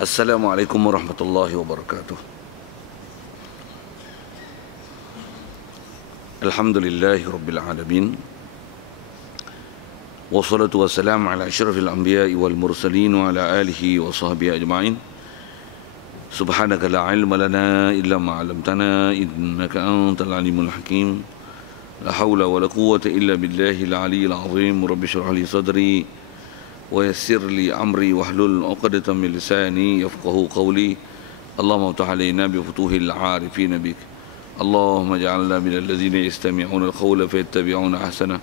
Assalamualaikum warahmatullahi wabarakatuh. Alhamdulillahi rabbil alamin. Wassalatu wassalamu ala asyrafil anbiya'i wal mursalin wa ala alihi wa sahbihi ajma'in. Subhanaka la ilma lana illa ma 'allamtana innaka antal alimul hakim. La haula wa la quwwata illa billahil aliyyil azim. Rabbi shrah li sadri wa yassir li amri wahlul 'uqdatam min lisani yafqahu qawli. Allahumma iftah 'alaina bi futuhil 'arifin bik. Allahumma ij'alna minal ladzina yastami'una al-qawla fayattabi'una ahsana.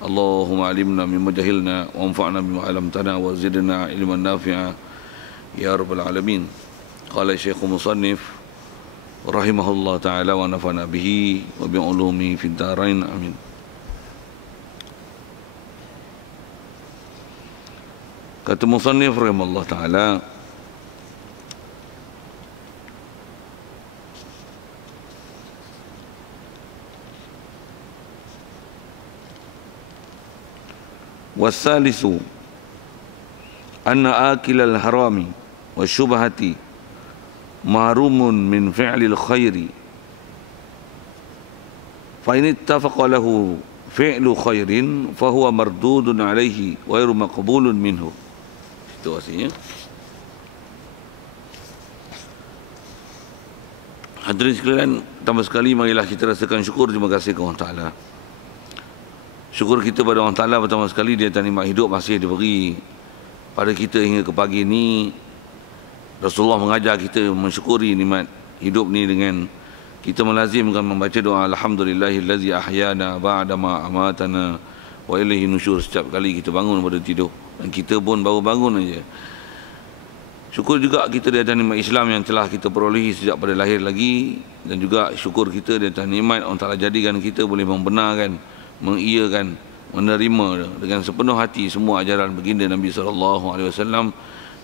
Allahumma 'allimna mimma jahilna wanfa'na bima 'allamtana wa zidna 'ilman nafi'a ya rabbal alamin. Qala Syekh Musannif rahimahullah ta'ala wa nafa'na bihi wa bi 'ulumihi fid dharain amin. Kata Musannif rahimahullah ta'ala, wassalisu anna akilal harami wa syubhati mahrumun min fi'lil khairi fa in ittafaqa lahu fi'lu khairin fa huwa mardudun alaihi wa ghairu maqbulun minhu. Itu artinya. Hadirin sekalian, pertama sekali marilah kita rasakan syukur, terima kasih kepada Allah Ta'ala. Syukur kita pada Allah Ta'ala pertama sekali, Dia atas nikmat hidup masih diberi pada kita hingga ke pagi ini. Rasulullah mengajar kita mensyukuri nikmat hidup ni dengan kita melazimkan membaca doa alhamdulillahillazi ahyana ba'dama amatana wa ilaihi nusyur setiap kali kita bangun pada tidur. Dan kita pun baru bangun aja. Syukur juga kita di atas nikmat Islam yang telah kita perolehi sejak pada lahir lagi, dan juga syukur kita di atas nikmat Allah Ta'ala jadikan kita boleh membenarkan, mengiyakan, menerima dengan sepenuh hati semua ajaran baginda Nabi SAW.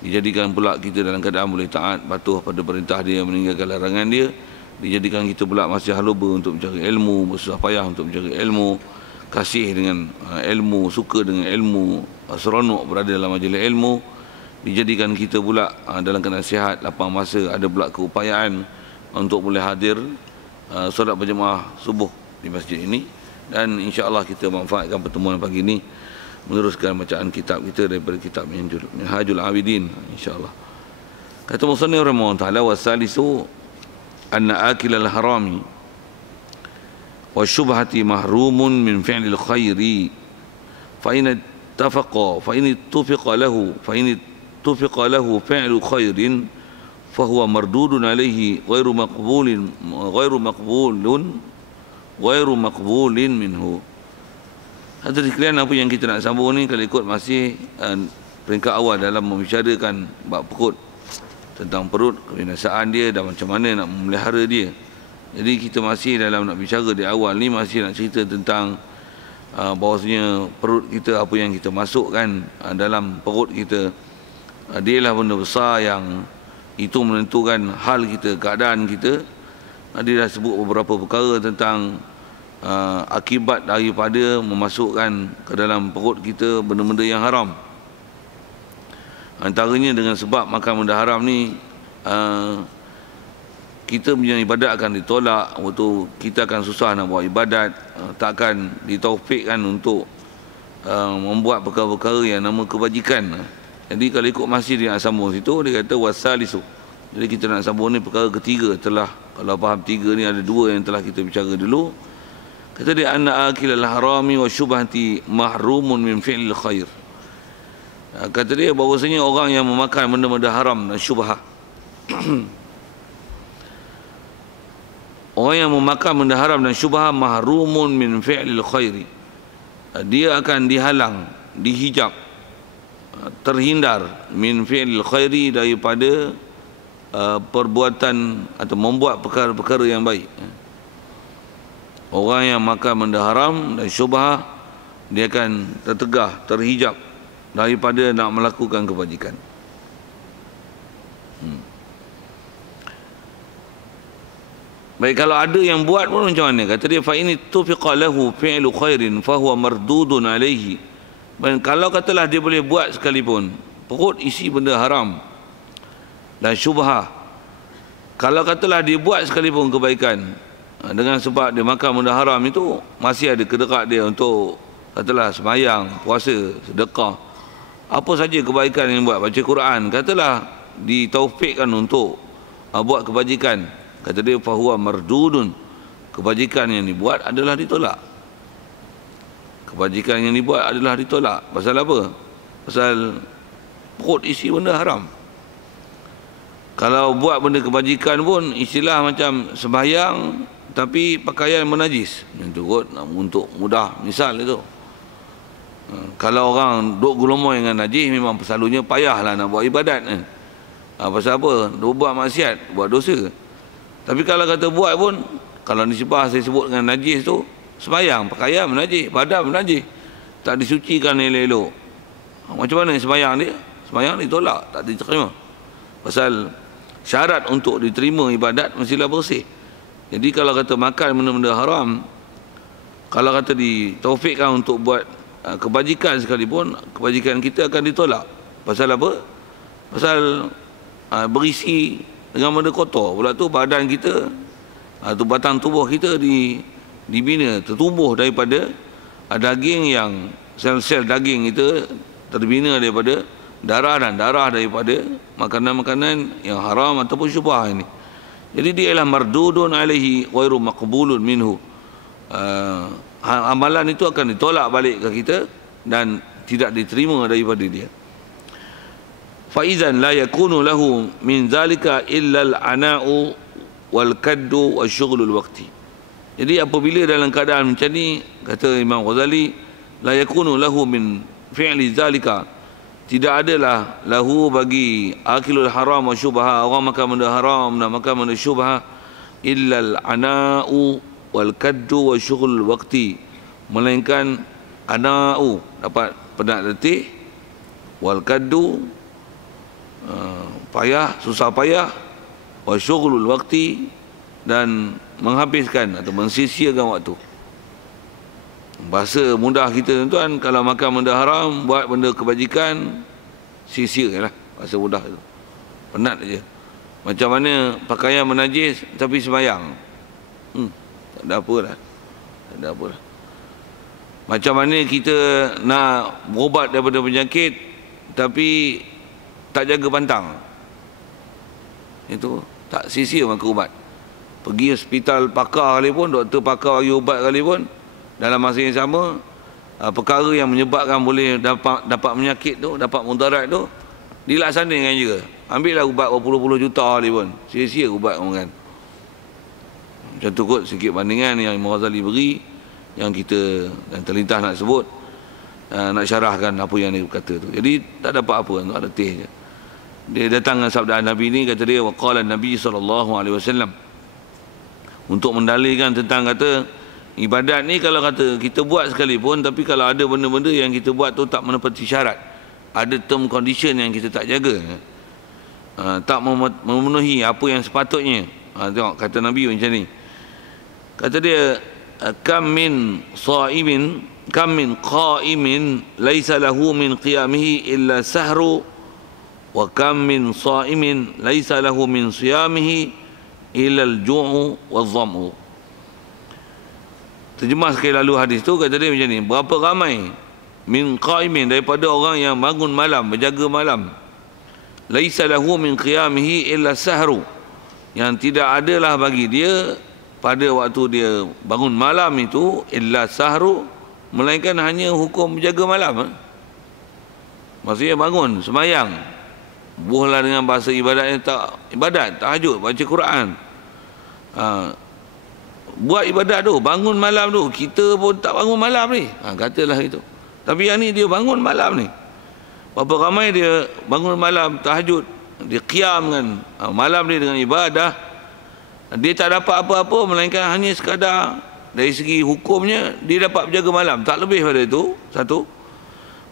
Dijadikan pula kita dalam keadaan boleh taat, patuh pada perintah dia, meninggalkan larangan dia. Dijadikan kita pula masih haluba untuk mencari ilmu, bersusah payah untuk mencari ilmu, kasih dengan ilmu, suka dengan ilmu, seronok berada dalam majlis ilmu. Dijadikan kita pula dalam keadaan sihat, lapang masa, ada pula keupayaan untuk boleh hadir solat berjemaah subuh di masjid ini. Dan insya-Allah kita manfaatkan pertemuan pagi ini meneruskan bacaan kitab kita daripada kitab Minhajul Abidin, insya-Allah. Kata musannif rahimahullah ta'ala, wasalisu anna akilal harami wa syubhati mahrumun min fi'lil khairi fa in tufiqa lahu fi'lu khairin fa huwa mardudun alaihi ghairu maqbulin minhu. Hadirin sekalian, apa yang kita nak sambung ni kalau ikut masih peringkat awal dalam membicarakan bab perut, tentang perut, kebinasaan dia dan macam mana nak memelihara dia. Jadi kita masih dalam nak bicara di awal ni, masih nak cerita tentang bahawasanya perut kita, apa yang kita masukkan dalam perut kita, dia lah benda besar yang itu menentukan hal kita, keadaan kita. Dia dah sebut beberapa perkara tentang akibat daripada memasukkan ke dalam perut kita benda-benda yang haram. Antaranya dengan sebab makan benda haram ni, kita punya ibadat akan ditolak. Waktu kita akan susah nak buat ibadat, takkan ditaufikkan untuk membuat perkara-perkara yang nama kebajikan. Jadi kalau ikut masih dia nak sambung situ, dia kata wasalisu. Jadi kita nak sambung ni perkara ketiga. Telah, kalau faham tiga ni, ada dua yang telah kita bicara dulu. Kata dia, anna akilal harami wa syubhati mahrumun min fi'lil khair. Kata dia bahawasanya orang yang memakan benda-benda haram dan syubhah, orang yang memakan benda haram dan syubhah mahrumun min fi'lil khairi, dia akan dihalang, dihijab, terhindar min fi'lil khairi, daripada perbuatan atau membuat perkara-perkara yang baik. Orang yang makan benda haram dan syubhah, dia akan tertegah, terhijab daripada nak melakukan kebajikan. Baik, kalau ada yang buat pun macam mana? Kata dia, fa in tufiqa lahu fi'lu khairin fa huwa mardudun alaihi. Dan kalau katalah dia boleh buat sekalipun, perut isi benda haram, dan syubhah. Kalau katalah dia buat sekalipun kebaikan, dengan sebab dia makan benda haram itu, masih ada kedekat dia untuk katalah semayang, puasa, sedekah, apa saja kebaikan yang buat, baca Quran, katalah ditaufikkan untuk buat kebajikan, kata dia fahuwa mardudun, kebajikan yang dibuat adalah ditolak. Kebajikan yang dibuat adalah ditolak. Pasal apa? Pasal perut isi benda haram. Kalau buat benda kebajikan pun istilah macam sembahyang tapi pakaian menajis, itu kot untuk mudah misal itu. Kalau orang duk gelomoi dengan najis, memang selalunya payahlah nak buat ibadat kan. Pasal apa? Dia buat maksiat, buat dosa. Tapi kalau kata buat pun, kalau nisbah saya sebut dengan najis tu, sembahyang pakaian menajis, badan menajis, tak disucikan elok-elok. Macam mana sembahyang dia? Sembahyang ditolak, tak diterima. Pasal syarat untuk diterima ibadat mestilah bersih. Jadi kalau kata makan benda-benda haram, kalau kata ditaufikkan untuk buat kebajikan sekalipun, kebajikan kita akan ditolak. Pasal apa? Pasal berisi dengan benda kotor. Pula tu badan kita, tu batang tubuh kita dibina, tertumbuh daripada daging yang sel-sel daging itu terbina daripada darah, dan darah daripada makanan-makanan yang haram ataupun syubhah ini. Jadi dia ialah mardudun alaihi ghairu maqbulun minhu. Amalan itu akan ditolak balik ke kita dan tidak diterima daripada dia. Fa idzan la yakunu lahu min zalika illa al-ana'u wal kaddu wasyughlul waqti. Jadi apabila dalam keadaan macam ni, kata Imam Ghazali, la yakunu lahu min fi'li zalika, tidak adalah lahu bagi akilul haram wa syubha, orang makan benda haram dan makan benda syubha, illa al-ana'u wal kaddu wa syughul waqti, melainkan ana'u dapat penat letih, wal kaddu payah, susah payah, wa syughul waqti, dan menghabiskan atau mensia-siakan waktu. Bahasa mudah kita tuan, kalau makan benda haram, buat benda kebajikan, sia-sia lah. Bahasa mudah itu, penat je. Macam mana pakaian menajis tapi sembahyang, tak ada apa lah, tak ada apa lah. Macam mana kita nak berubat daripada penyakit tapi tak jaga pantang, itu tak sia-sia maka ubat. Pergi hospital pakar kali pun, doktor pakar bagi ubat kali pun, dalam masa yang sama, perkara yang menyebabkan boleh dapat penyakit tu, dapat mudarat tu, dilaksanakan juga. Ambillah ubat berpuluh-puluh juta kali pun, sia-sia ubat orang kan. Macam tu kot sikit bandingan yang Imam Ghazali beri, yang kita dan terlintas nak sebut, nak syarahkan apa yang dia kata tu. Jadi tak dapat apa, tak letih je. Dia datang dengan sabda Nabi ni, kata dia, waqala Nabi SAW, untuk mendalilkan tentang kata ibadat ni, kalau kata kita buat sekalipun, tapi kalau ada benda-benda yang kita buat tu tak menepati syarat, ada term condition yang kita tak jaga, tak memenuhi apa yang sepatutnya, tengok kata Nabi macam ni. Kata dia, kam min sa'imin, kam min qa'imin laisa lahu min qiyamihi illa sahru, wa kam min sa'imin laisa lahu min siyamihi illa al-ju'u wal-dham'u. Terjemah sekali lalu hadis tu, kata dia macam ni, berapa ramai min qa'imin, daripada orang yang bangun malam, berjaga malam, laisa lahu min qiyamihi illa sahru, yang tidak adalah bagi dia pada waktu dia bangun malam itu illa sahru, melainkan hanya hukum berjaga malam. Maksudnya bangun sembahyang, buahlah dengan bahasa ibadatnya, tak ibadat, tahajud, baca Quran, buat ibadat tu, bangun malam tu. Kita pun tak bangun malam ni, katalah itu. Tapi yang ni dia bangun malam ni. Berapa ramai dia bangun malam tahajud, dia qiyam kan malam dia dengan ibadah, dia tak dapat apa-apa melainkan hanya sekadar dari segi hukumnya dia dapat berjaga malam, tak lebih pada itu. Satu,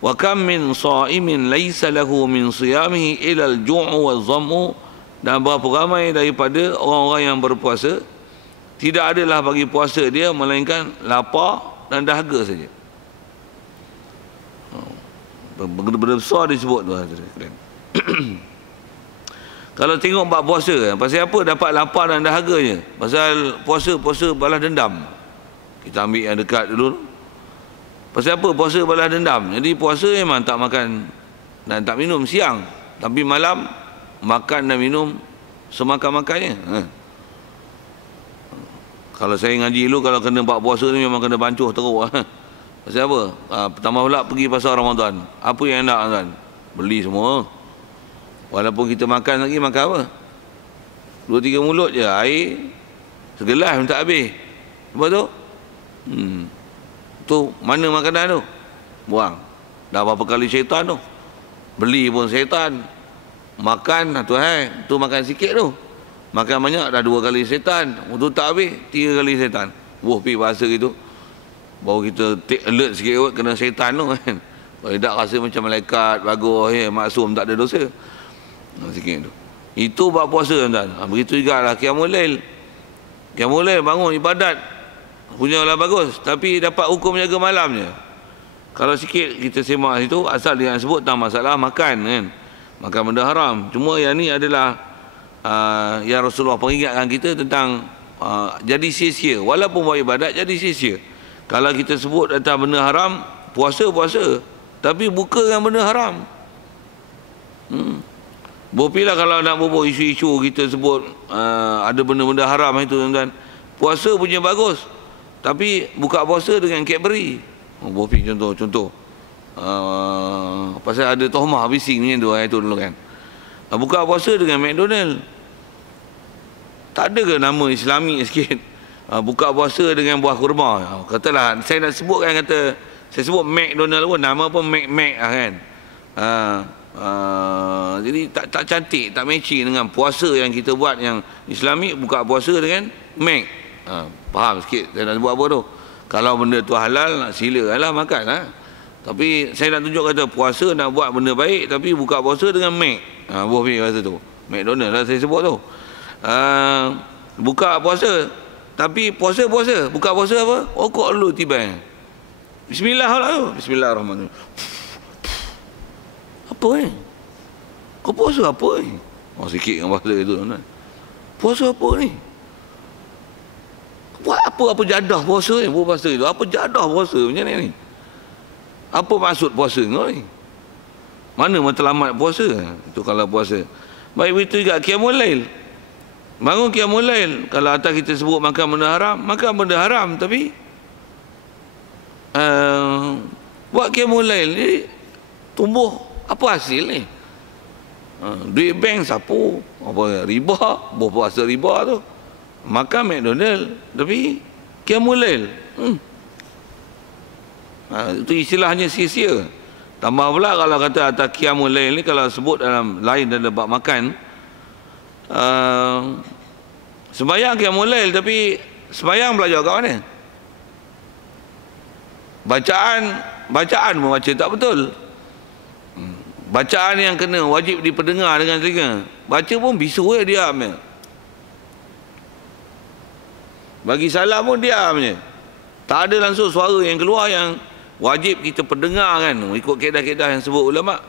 wa kam min sha'imin laisa lahu min siyamihi illa al-ju'u waz-zam'u, dan berapa ramai daripada orang-orang yang berpuasa, tidak adalah bagi puasa dia melainkan lapar dan dahaga saja. Benda besar disebut tu. Kalau tengok bab puasa, pasal apa dapat lapar dan dahaganya? Pasal puasa balas dendam. Kita ambil yang dekat dulu. Pasal apa puasa balas dendam? Jadi puasa memang tak makan dan tak minum siang, tapi malam makan dan minum semakan-makannya. Kalau saya ngaji dulu, kalau kena bab puasa ni memang kena bancuh teruk. Pasal apa? Pertama pula pergi pasar Ramadan. Apa yang nak kan? Beli semua. Walaupun kita makan lagi, makan apa? 2-3 mulut je. Air segelas pun tak habis. Lepas tu tu mana makanan tu? Buang. Dah berapa kali syaitan tu? Beli pun syaitan. Makan tu tu makan sikit tu. Makan banyak dah 2 kali syaitan. Tu tak habis 3 kali syaitan. Pergi bahasa gitu. Baru kita take alert sikit kot, kena syaitan tu kan. Kalau tidak rasa macam malaikat bagus, maksum, tak ada dosa. Sikit tu. Itu bab puasa tuan-tuan. Begitu juga lah qiyamul lail. Qiyamul lail bangun ibadat punya lah bagus, tapi dapat hukum jaga malamnya. Kalau sikit kita semak situ, asal dia sebut tak masalah makan kan. Makan benda haram. Cuma yang ni adalah yang Rasulullah peringatkan kita tentang jadi sia-sia. Walaupun buat ibadat jadi sia-sia. Kalau kita sebut tentang benda haram, puasa, tapi buka dengan benda haram. Bopilah kalau nak buat isu-isu kita sebut ada benda-benda haram itu tuan-tuan. Puasa punya bagus, tapi buka puasa dengan Cadbury. Bopi contoh. Pasal ada tohmah bising macam tu dulu kan. Buka puasa dengan McDonald. Tak ada ke nama Islami sikit? Buka puasa dengan buah kurma. Katalah saya nak sebutkan, saya sebut McDonald pun nama pun Mac lah kan. Jadi tak cantik, tak matching dengan puasa yang kita buat yang Islami. Buka puasa dengan Mac. Faham sikit saya nak sebut apa tu. Kalau benda tu halal, nak silalah makan lah. Tapi saya nak tunjuk kata puasa nak buat benda baik, tapi buka puasa dengan Mac. Buah pergi kata tu McDonald lah saya sebut tu. Buka puasa, tapi puasa buka puasa apa? Okok dulu tiba. Bismillahirrahmanirrahim. Apa ni? Kau puasa apa ni? Sikit dengan bahasa itu tuan. Puasa apa ni? Buat apa jadah puasa ni? Buat bahasa itu. Apa jadah puasa macam ni? Apa maksud puasa kau ni? Mana matlamat puasa? Itu kalau puasa. Baik begitu juga qiyamul lail. Bangun qiyamul lail. Kalau atas kita sebut makan benda haram, tapi buat qiyamul lail ni tumbuh apa hasil ni? Duit bank sapu, apa riba, berpuasa riba tu. Makan McDonald, tapi qiyamul lail. Itu istilahnya sia-sia. Tambah pula kalau kata atas qiyamul lail ni, kalau sebut dalam lain dalam bab makan, sembahyang qiyamul lail, tapi sembahyang belajar kat mana? Bacaan membaca tak betul. Bacaan yang kena wajib diperdengar dengan telinga. Baca pun bisu diam je. Bagi salam pun diam je. Tak ada langsung suara yang keluar yang wajib kita perdengar kan. Ikut kaedah-kaedah yang sebut ulama,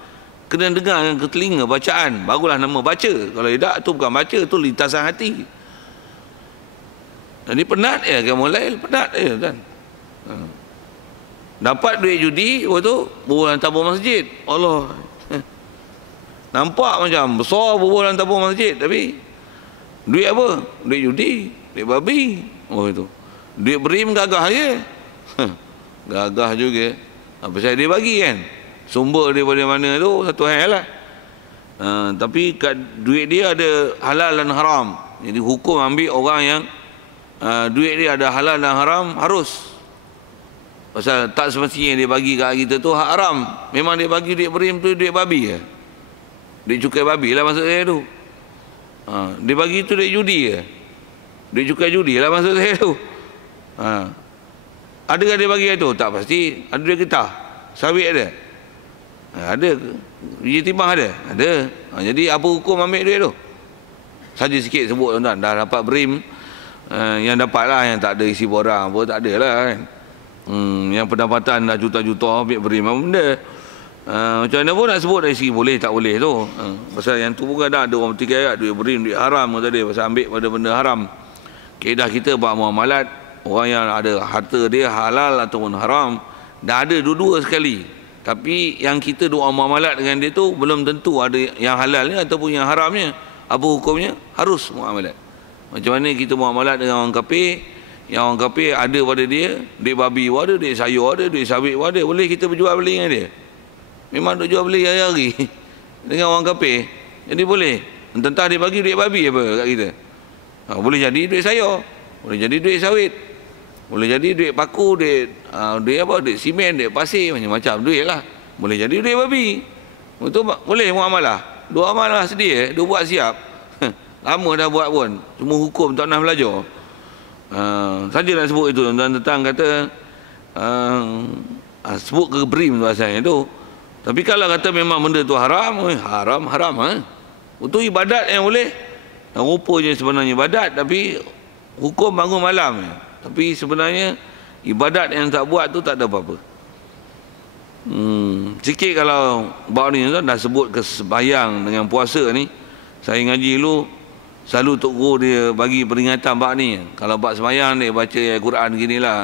kena dengar dengan ke telinga bacaan, barulah nama baca. Kalau tidak, tu bukan baca, tu lintasan hati. Jadi penat ya, qiyamul lail penat ya kan. Dapat duit judi, waktu tu bubuh tabur masjid. Allah, nampak macam besar bubuh dalam tabur masjid, tapi duit apa? Duit judi, duit babi. Itu duit berim gagah je. Gagah juga. Pasal dia bagi kan, sumber daripada mana tu satu hal lah. Tapi kat duit dia ada halal dan haram. Jadi hukum ambil orang yang duit dia ada halal dan haram harus. Pasal tak semestinya dia bagi kat kita tu hak haram. Memang dia bagi duit berim tu duit babi ke? Duit cukai babi lah maksud saya tu. Dia bagi tu duit judi ke? Duit cukai judi lah maksud saya tu. Adakah dia bagi itu? Tak pasti. Ada duit getah, sawit ada? Ada. Biji timbang ada? Ada. Jadi apa hukum ambil duit tu? Saja sikit sebut tuan-tuan. Dah dapat berim, yang dapat lah, yang tak ada isi borang apa tak ada lah kan. Yang pendapatan dah juta-juta ambil berim apa benda. Macam mana pun nak sebut dari segi boleh tak boleh tu. Pasal yang tu pun ada orang 3 ayat, duit berim, duit haram tadi, pasal ambil pada benda haram. Kaedah kita buat muamalat, orang yang ada harta dia halal ataupun haram, dah ada dua-dua sekali. Tapi yang kita doa muamalat dengan dia tu belum tentu ada yang halalnya ataupun yang haramnya. Apa hukumnya? Harus muamalat. Macam mana kita muamalat dengan orang kafir, yang orang kafir ada pada dia, duit babi pun ada, duit sayur ada, duit sawit pun ada, boleh kita berjual beli dengan dia? Memang duk jual beli hari-hari dengan orang kafir. Jadi boleh. Entah dia bagi duit babi apa kat kita. Boleh jadi duit sayur, boleh jadi duit sawit, boleh jadi duit paku, duit apa, duit simen, duit pasir, macam-macam duit lah. Boleh jadi duit babi. Itu boleh muamalah. Dua amalah sedia, dua buat siap. Lama dah buat pun, semua hukum tak pernah belajar. Saja nak sebut itu. Tentang kata sebut ke berim tu asalnya tu. Tapi kalau kata memang benda tu haram, haram. Itu ibadat yang boleh. Rupanya sebenarnya ibadat, tapi hukum bangun malam. Tapi sebenarnya ibadat yang tak buat tu tak ada apa-apa. Sikit kalau bab ni dah sebut ke sembahyang dengan puasa ni. Saya ngaji dulu, selalu Tok Guru dia bagi peringatan bab ni. Kalau bab sembahyang dia baca ayat Quran ginilah.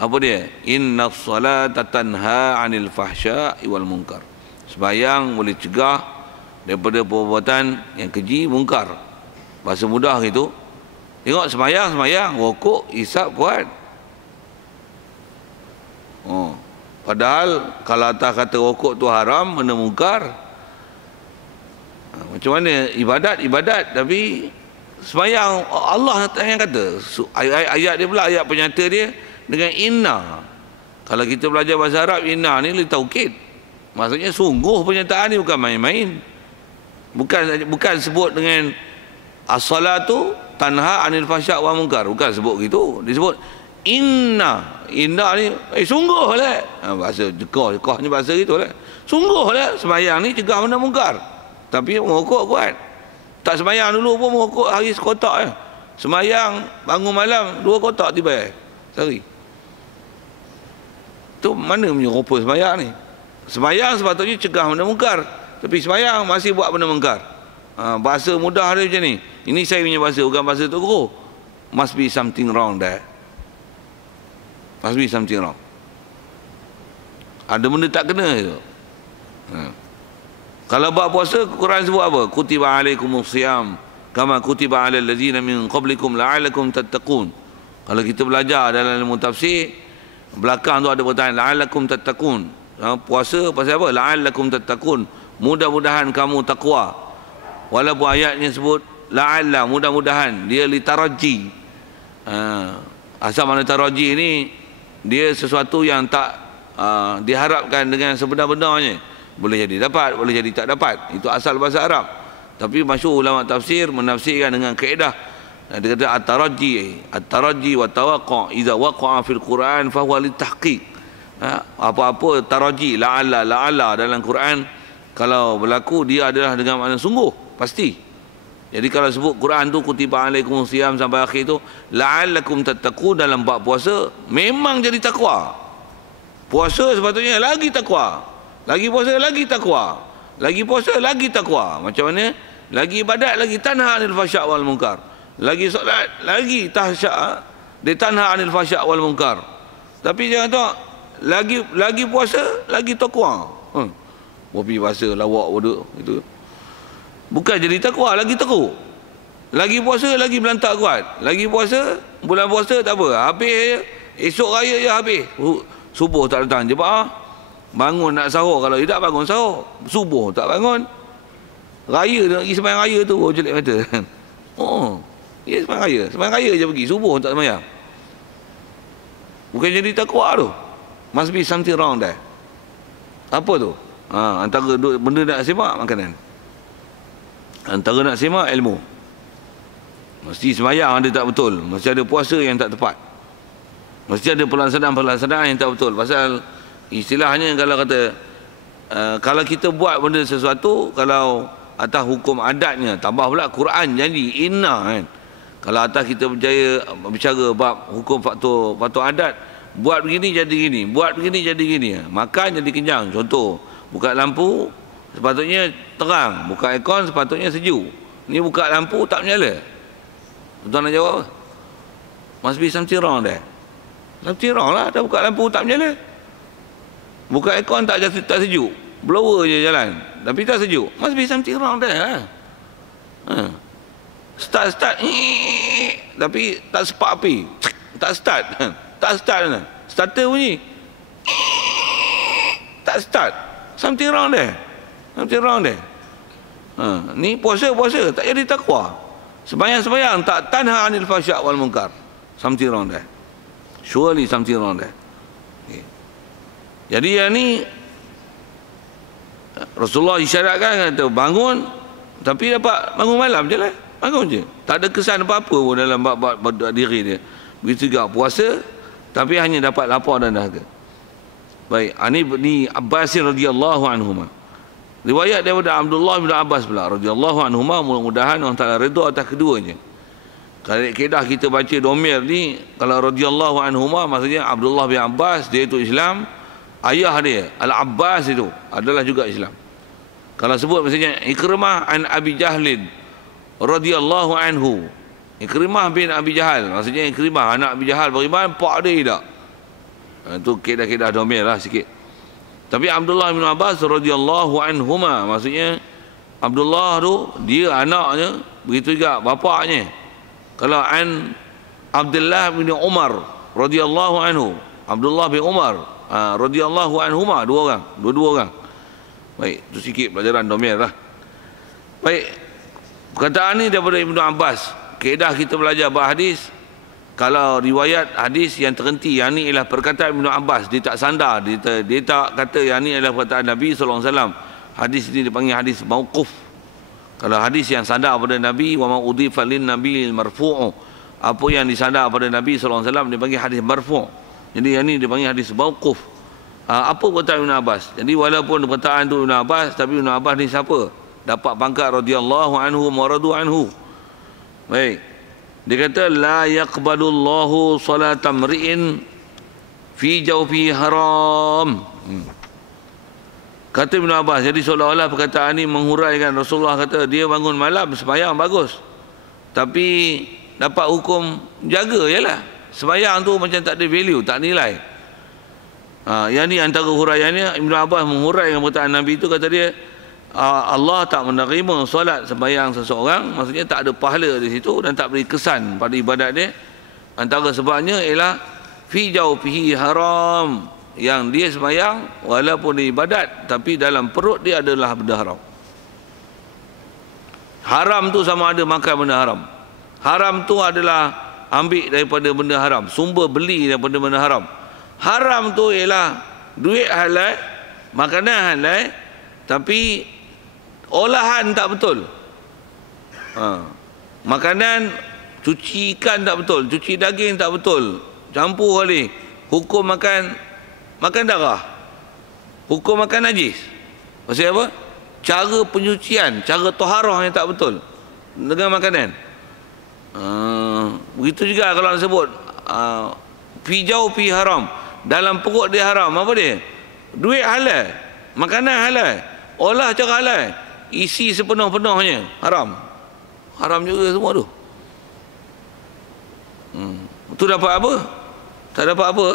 Apa dia? Innas salata tanha 'anil fahsya'i wal munkar. Sembahyang boleh cegah daripada perbuatan yang keji, mungkar. Bahasa mudah gitu. Tengok sembahyang, rokok, isap kuat. Padahal kalau atas kata rokok tu haram, benda mungkar. Macam mana ibadat, tapi sembahyang Allah yang kata. Ayat dia pula, ayat penyata dia dengan inna. Kalau kita belajar bahasa Arab, inna ni taukid. Maksudnya sungguh pernyataan ni bukan main-main. Bukan sebut dengan as-salatu tanha 'anil fahsya' wal munkar. Bukan sebut gitu. Disebut inna. Inna ni sungguh lah. Bahasa dekah ni bahasa gitulah. Sungguh lah sembahyang ni cegah benda mungkar. Tapi merokok kuat. Tak sembahyang dulu pun merokok hari sekotak je. Sembahyang bangun malam 2 kotak tiba sehari. Tu mana punya rupa sembahyang ni? Sembahyang sepatutnya cegah benda mungkar, tapi sembahyang masih buat benda mungkar. Bahasa mudah dia macam ni. Ini saya punya bahasa, bukan bahasa Tok Guru. Must be something wrong there. Must be something wrong. Ada benda tak kena je. Kalau buat puasa, Quran sebut apa? Kutiba alaikumus siyam kama kutiba alal ladzina min qablikum la'allakum tattaqun. Kalau kita belajar dalam ilmu tafsir, belakang tu ada perkataan la'allakum tattaqun. Puasa pasal apa? La'allakum tattaqun. Mudah-mudahan kamu takwa. Walaupun ayatnya sebut la'alla, mudah-mudahan, dia litaraji. Asal mana taraji ni, dia sesuatu yang tak diharapkan dengan sebenar-benarnya. Boleh jadi dapat, boleh jadi tak dapat. Itu asal bahasa Arab. Tapi masyhur ulama tafsir menafsirkan dengan kaedah. Dia kata at-taraji wa tawaqqa' idza waqa'a fil Quran fa huwa litahqiq. Apa-apa taraji, la'alla dalam Quran kalau berlaku dia adalah dengan makna sungguh, pasti. Jadi kalau sebut Quran tu kutiba alaikumus siyam sampai akhir tu la'allakum tattaqun, dalam bab puasa memang jadi takwa. Puasa sepatutnya lagi takwa. Lagi puasa lagi takwa. Lagi puasa lagi takwa. Macam mana? Lagi ibadat lagi tanha 'anil fahsya' wal munkar. Lagi solat lagi tahsya', dia tanha 'anil fahsya' wal munkar. Tapi jangan tengok lagi puasa lagi takwa. Bobi puasa lawak bodoh itu. Bukan jadi takwa, lagi teruk. Lagi puasa lagi belantak kuat. Lagi puasa, bulan puasa tak apa, habis esok raya je habis. Subuh tak datang jemaah. Bangun nak sahur, kalau tidak bangun sahur. Subuh tak bangun. Raya nak pergi sembahyang raya tu jelek mata. Ya sembahyang raya je pergi, subuh tak sembahyang. Bukan jadi takwa tu. Must be something wrong there. Apa tu? Antara benda nak semak makanan, antara nak semak ilmu. Mesti sembahyang ada tak betul, mesti ada puasa yang tak tepat, mesti ada pelaksanaan yang tak betul. Pasal istilahnya kalau kata kalau kita buat benda sesuatu, kalau atas hukum adatnya, tambah pula Quran janji inna kan. Kalau atas kita berjaya bicara bab hukum faktor adat, buat begini jadi gini, buat begini jadi gini, makan jadi kenyang. Contoh Buka lampu sepatutnya terang, buka aircon sepatutnya sejuk. Ni buka lampu tak menyala. Tuan nak jawab apa? Must be something wrong there. Something wrong lah, dah buka lampu tak menyala. Buka aircon tak sejuk. Blower je jalan, tapi tak sejuk. Must be something wrong there. Start, tapi tak sepak api. Tak start. Tak start. Starter bunyi. Tak start. Something wrong there. Something wrong there. Ni puasa tak jadi takwa. Sembayang tak tanha anil fahsya' wal munkar. Something wrong there. Surely something wrong there. Okay. Jadi yang ni Rasulullah isyaratkan, kata bangun, tapi dapat bangun malam je lah. Bangun je. Tak ada kesan apa-apa pun dalam bab diri dia. Begitu juga puasa, tapi hanya dapat lapar dan dahaga. Baik, ini Abbas radhiyallahu anhuma. Riwayat daripada Abdullah bin Abbas pula radhiyallahu anhuma, mudah-mudahan Allah Taala redha atas keduanya. Kalau kaedah kita baca domir ni, kalau radhiyallahu anhuma maksudnya Abdullah bin Abbas dia itu Islam, ayah dia Al-Abbas itu adalah juga Islam. Kalau sebut maksudnya Ikrimah an Abi Jahlin radhiyallahu anhu. Ikrimah bin Abi Jahal, maksudnya Ikrimah anak Abi Jahal beriman, pak dia tidak. Itu kaedah-kaedah domir lah sikit. Tapi Abdullah bin Abbas radhiyallahu anhuma, maksudnya Abdullah tu dia anaknya, begitu juga bapaknya. Kalau an Abdullah bin Umar radhiyallahu anhu, Abdullah bin Umar radhiyallahu anhuma, dua orang. Baik, itu sikit pelajaran domir lah. Baik, perkataan ni daripada Ibnu Abbas. Kaedah kita belajar hadis, kalau riwayat hadis yang terhenti, yang ni ialah perkataan Ibnu Abbas, dia tak sandar, dia tak kata yang ni adalah perkataan Nabi SAW. Hadis ini dipanggil hadis mauquf. Kalau hadis yang sandar pada Nabi, wa ma udhifa lin nabi marfu'u, apa yang disandar pada Nabi SAW dipanggil hadis marfu'. Jadi yang ni dipanggil hadis mauquf. Apa perkataan Ibnu Abbas? Jadi walaupun perkataan tu Ibnu Abbas, tapi Ibnu Abbas ni siapa? Dapat pangkat radhiyallahu anhu wa radu anhu. Baik. Dia kata la yaqbalullahu salata mri'in fi jawfi haram. Kata Ibn Abbas, jadi seolah-olah perkataan ini menghuraikan Rasulullah kata dia bangun malam sembahyang bagus, tapi dapat hukum jaga jelah. Sembahyang tu macam tak ada value, tak nilai. Yang ni antara huraiannya. Ibn Abbas menghuraikan perkataan Nabi itu, kata dia Allah tak menerima solat sembahyang seseorang, maksudnya tak ada pahala di situ dan tak beri kesan pada ibadat dia. Antara sebabnya ialah fi jawfihi haram, yang dia sembahyang walaupun dia ibadat, tapi dalam perut dia adalah benda haram. Haram tu sama ada makan benda haram. Haram tu adalah ambil daripada benda haram, sumber beli daripada benda haram. Haram tu ialah duit halal, makanan halal, tapi olahan tak betul. Makanan, cuci ikan tak betul, cuci daging tak betul, campur kali. Hukum makan darah, hukum makan najis. Maksudnya apa? Cara penyucian, cara taharah yang tak betul dengan makanan. Begitu juga kalau nak sebut fi jawfi haram, dalam perut dia haram. Apa dia? Duit halal, makanan halal, olah cara halal, isi sepenuh-penuhnya haram. Haram juga semua tu. Itu dapat apa? Tak dapat apa.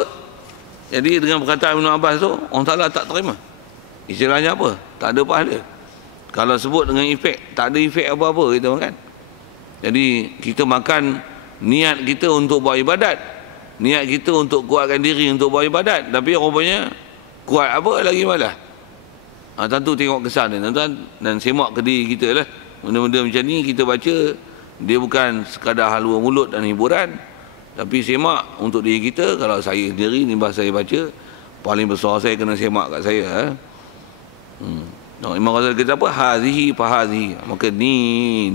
Jadi dengan perkataan Ibn Abbas tu, orang Ta'ala tak terima. Istilahnya apa? Tak ada pahala. Kalau sebut dengan efek, tak ada efek apa-apa kita makan. Jadi kita makan, niat kita untuk buat ibadat, niat kita untuk kuatkan diri untuk buat ibadat, tapi rupanya kuat apa lagi malah. Tentu tengok kesan dia tuan-tuan, dan semak ke diri kita lah. Benda-benda macam ni kita baca, dia bukan sekadar halua mulut dan hiburan, tapi semak untuk diri kita. Kalau saya sendiri ni, bahasa saya baca, paling besar saya kena semak kat saya. Imam Ghazali kata apa? Hazihi fahazihi. Maka ni.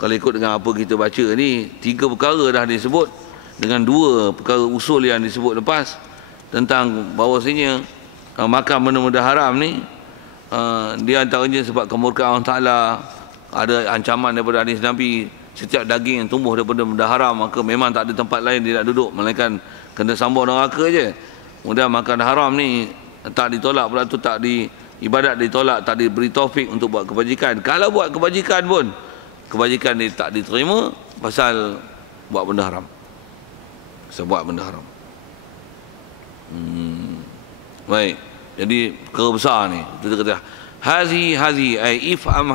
Kalau ikut dengan apa kita baca ni, 3 perkara dah disebut, dengan 2 perkara usul yang disebut lepas, tentang bahawasanya makan benda-benda haram ni, dia antaranya sebab kemurkaan Allah Ta'ala. Ada ancaman daripada hadis Nabi, setiap daging yang tumbuh daripada benda haram, maka memang tak ada tempat lain dia nak duduk, melainkan kena sambung neraka je. Kemudian makan haram ni tak ditolak pula tu, tak di ibadat ditolak, tak diberi taufik untuk buat kebajikan. Kalau buat kebajikan pun, kebajikan dia tak diterima pasal buat benda haram. Pasal buat benda haram. Baik. Jadi perkara besar ni. Kita kata hazi ai ifham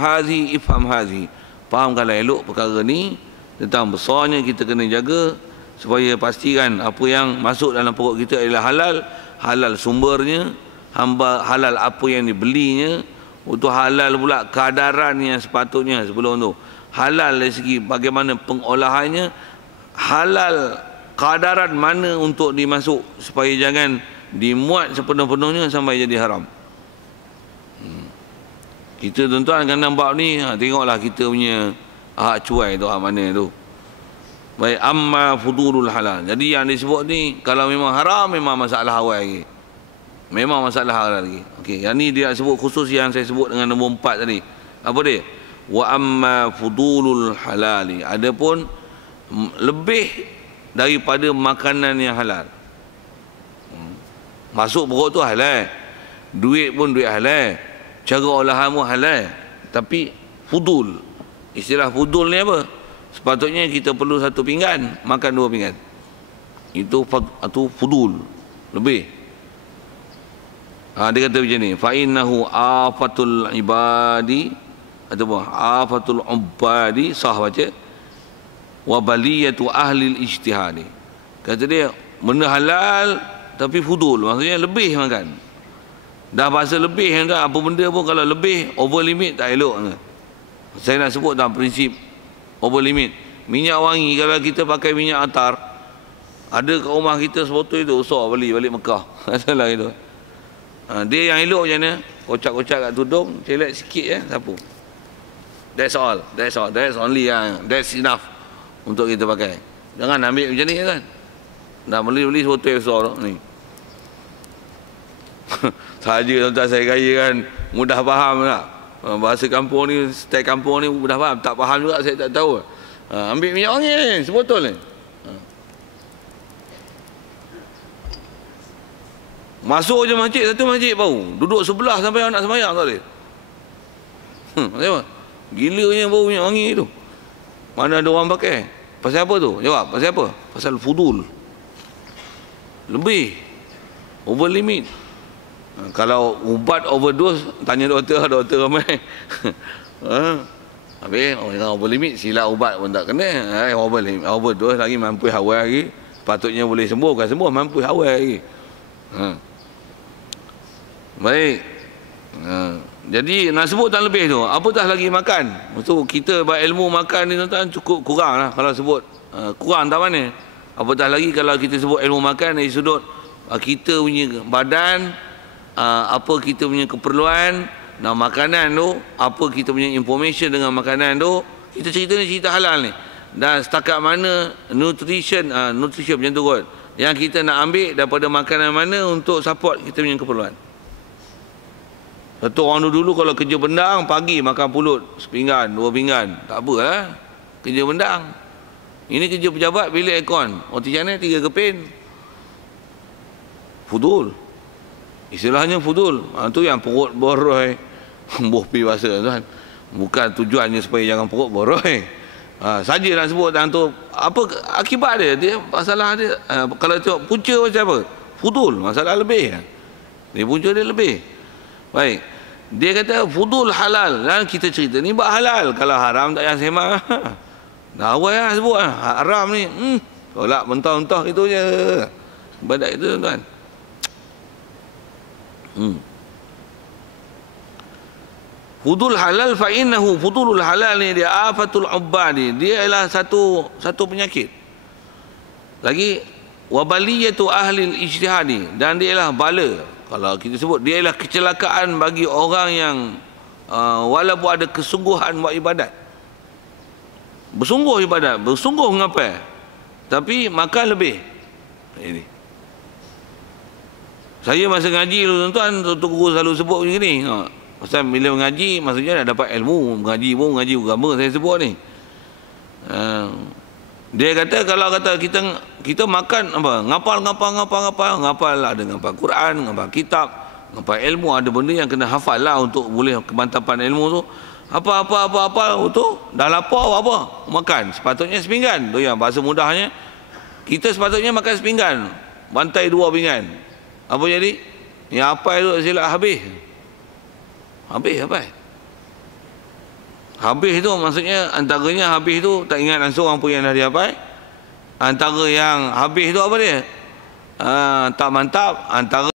hazi. Fahamkanlah elok perkara ni, tentang besarnya kita kena jaga supaya pastikan apa yang masuk dalam perut kita adalah halal, halal sumbernya, halal apa yang dibelinya, untuk halal pula kadaran yang sepatutnya sebelum tu. Halal dari segi bagaimana pengolahannya, halal kadaran mana untuk dimasuk supaya jangan dimuat sepenuh-penuhnya sampai jadi haram. Kita tuan-tuan akan nampak ni, tengoklah kita punya hak cuai tu, hak mana tu. Baik, amma fudulul halal. Jadi yang disebut ni kalau memang haram, memang masalah awal lagi. Memang masalah halal lagi. Okey, yang ni dia sebut khusus yang saya sebut dengan nombor 4 tadi. Apa dia? Wa amma fudulul halali. Adapun lebih daripada makanan yang halal. Masuk perut tu halal. Duit pun duit halal. Cara olahan pun halal. Tapi fudul. Istilah fudul ni apa? Sepatutnya kita perlu 1 pinggan, makan 2 pinggan. Itu fudul. Lebih. Dia kata macam ni, fa innahu afatul ibadi ataupun afatul ubadi, sah baca, wa baliyatu ahli ijtihadi. Kata dia benda halal tapi fudul, maksudnya lebih makan. Dah bahasa lebih dah, apa benda pun kalau lebih over limit tak elok. Saya nak sebut dalam prinsip over limit. Minyak wangi, kalau kita pakai minyak atar, ada kat rumah kita sebotol itu, usah balik Mekah. Salah itu. Dia yang elok macam mana? Kocak-kocak kat tudung, celet sikit sapu. That's all. That's only that's enough untuk kita pakai. Jangan ambil macam ni kan. Dah beli sebotol besar tu ni. Saja tuan-tuan saya kaya kan, mudah faham tak? Bahasa kampung ni, style kampung ni mudah faham. Tak faham juga saya tak tahu. Ambil minyak wangi ni, sebotol ni. Masuk je masjid, satu masjid bau. Duduk sebelah sampai nak sembahyang tak boleh. Macam mana? Gilanya bau minyak wangi tu. Mana ada orang pakai? Pasal apa tu? Jawab, pasal apa? Pasal fudul. Lebih. Over limit. Kalau ubat overdose, tanya doktor ramai. Habis orang over limit, silap ubat pun tak kena. Overdose lagi mampu awal lagi. Patutnya boleh sembuh, bukan sembuh, mampu awal lagi. Baik. Jadi nak sebut tak lebih tu, apatah lagi makan. Maksud kita berilmu makan ni tuan-tuan cukup kurang lah kalau sebut. Kurang tak mana. Apatah lagi kalau kita sebut ilmu makan dari sudut kita punya badan, apa kita punya keperluan, nah makanan tu, apa kita punya information dengan makanan tu. Kita cerita ni cerita halal ni. Dan setakat mana nutrition macam tu kot, yang kita nak ambil daripada makanan mana untuk support kita punya keperluan. Satu orang dulu kalau kerja bendang, pagi makan pulut sepinggan, 2 pinggan, tak apalah, kerja bendang. Ini kerja pejabat bilik aircon, roti canai 3 keping. Fudul. Istilahnya fudul. Tu yang perut boroi. Buh pi bahasa tuan. Bukan tujuannya supaya jangan perut boroi. Saja nak sebut dan tu apa akibat dia masalah dia. Kalau tengok punca macam apa? Fudul, masalah lebih. Dia punca dia lebih. Baik. Dia kata fudul halal. Dan kita cerita ni bab halal. Kalau haram tak payah sembang. Dah awal lah sebut haram ni. Tolak mentah-mentah itu je. Badak itu tuan. Fudul halal fa innahu fudulul halal ni dia afatul ubadi. Dia ialah satu penyakit. Lagi wabaliyatu ahli ijtihadi, dan dia ialah bala. Kalau kita sebut dia ialah kecelakaan bagi orang yang walaupun ada kesungguhan buat ibadat. Bersungguh ibadat, bersungguh mengapai, tapi makan lebih. Ini. Saya masa ngaji dulu tuan-tuan, Tuan Guru selalu sebut macam ni. Pasal bila mengaji, maksudnya nak dapat ilmu. Mengaji agama saya sebut ni. Dia kata kalau kata kita makan apa? Ngapal lah, ada ngapal Quran, ngapal kitab. Apa ilmu ada benda yang kena hafal lah untuk boleh kemantapan ilmu tu. Apa tu dah lapar apa makan, sepatutnya sepinggan tu yang bahasa mudahnya. Kita sepatutnya makan sepinggan, bantai 2 pinggan. Apa jadi? Yang apa itu silap habis apa? Habis tu maksudnya antaranya habis tu tak ingat langsung apa yang dah dihafal. Antara yang habis tu apa dia? Tak mantap, antara